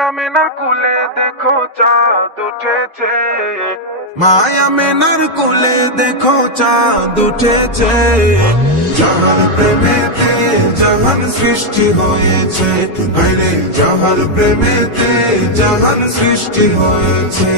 মায়া মেনার কোলে দেখো চাঁদ উঠেছে, মায়া মেনার কোলে দেখো চাঁদ উঠেছে। যাহার প্রেমেতে জাহান সৃষ্টি হয়েছে, বাইরে যাহার প্রেমেতে জাহান সৃষ্টি হয়েছে।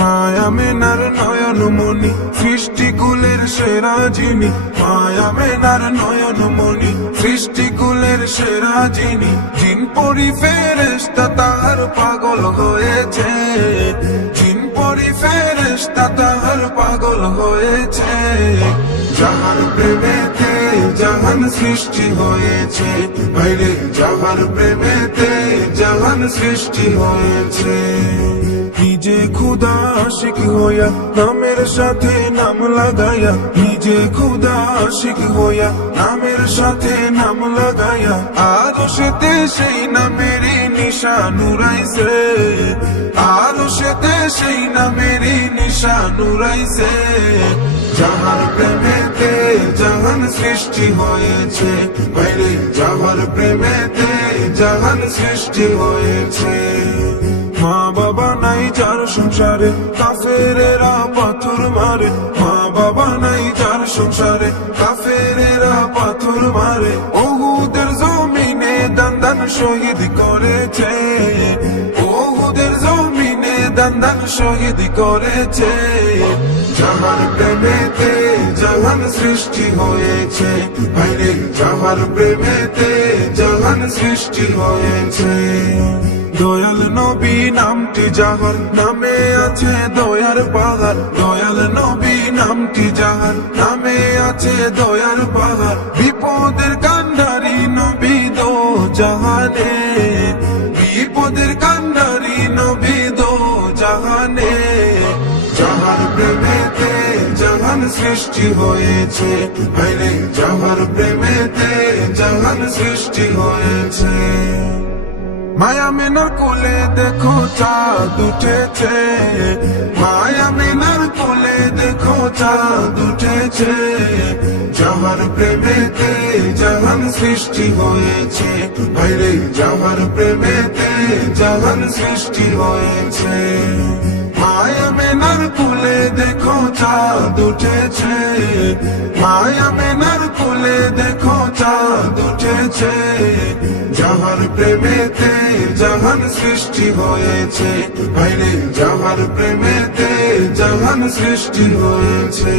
মায়া মেনার নয়ন মনি সৃষ্টিকুলের সেরা যিনি, মায়া মেনার নয়ন মনি সৃষ্টিকুলের সেরা যিনি। জিন পরি ফেরেশতা তাহার পাগল হয়েছে, জিন পরি ফেরেশতা তাহার পাগল হয়েছে। যাহার প্রেমেতে জাহান সৃষ্টি হয়েছে, বাইরে যাহার প্রেমেতে জাহান সৃষ্টি হয়েছে। নিজে খুদা আশিক হইয়া নামের সাথে নাম লাগাইয়া, নিজে খুদা আশিক হইয়া নামের সাথে নাম লাগাইয়া, আরশেতে সেই নামেরই নিশান উড়াইছে, আরশেতে সেই নামেরই নিশান উড়াইছে। যাহার প্রেমেতে জাহান সৃষ্টি হয়েছে, বাইরে যাহার প্রেমেতে জাহান সৃষ্টি হয়েছে। মা বাবা নাই যার সংসারে কাফেরেরা পাথর মারে, মা বাবা নাই যার সংসারে কাফেরেরা পাথর মারে। ওহুদের জমিনে দান দান শহীদ করেছে, ওহুদের জমিনে দান দান শহীদ করেছে। যাহার প্রেমেতে জাহান সৃষ্টি হয়েছে, বাইরে যাহার প্রেমেতে জাহান সৃষ্টি হয়েছে। দয়াল নবী নামটি যাহার নামে আছে দয়ার পাহাড়, দয়াল নবী নামটি যাহার নামে আছে দয়ার পাহাড়। বিপদের কান্ডারি নবী দো জাহানে, বিপদের কান্ডারি নবী দো জাহানে। যাহার প্রেমেতে জাহান সৃষ্টি হয়েছে, বাইরে যাহার প্রেমেতে জাহান সৃষ্টি হয়েছে। মায়া মেনার কোলে দেখো চাঁদ উঠেছে, মায়া মেনার কোলে দেখো চাঁদ উঠেছে। যাহার প্রেমেতে জাহান সৃষ্টি হয়েছে, বাইরে যাহার প্রেমেতে জাহান সৃষ্টি হয়েছে। মায়া মেনার কোলে দেখো চাঁদ উঠেছে, মায়া মেনার কোলে দেখো চাঁদ উঠেছে। যাহার প্রেমেতে জাহান সৃষ্টি হয়েছে, বাইরে যাহার প্রেমেতে জাহান সৃষ্টি হয়েছে।